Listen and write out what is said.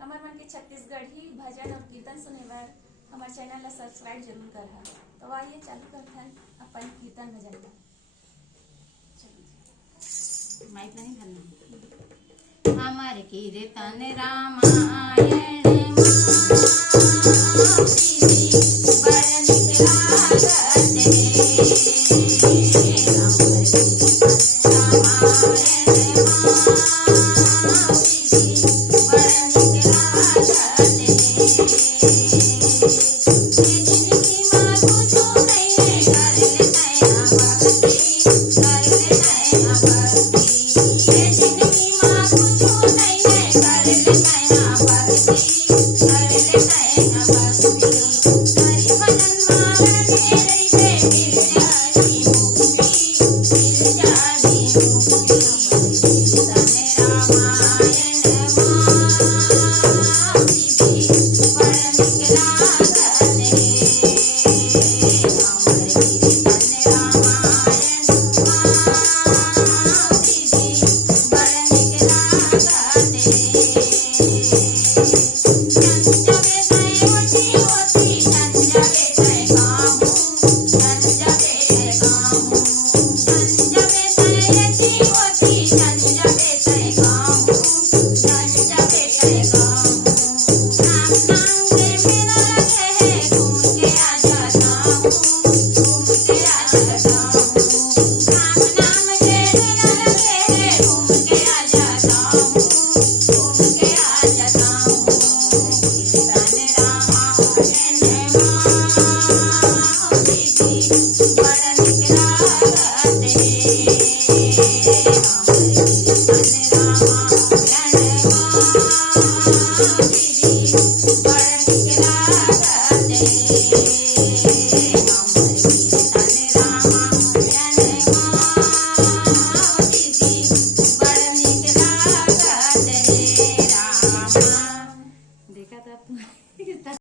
हमार मन के छत्तीसगढ़ी भजन और कीर्तन सुने बर हमार चैनल ला सब्सक्राइब जरूर करहा। तो आइए चालू करते हैं अपन कीर्तन भजन ला। माइक नहीं धरना। हमार कीर्तन रामायण बड़ निक लागत बड़ निक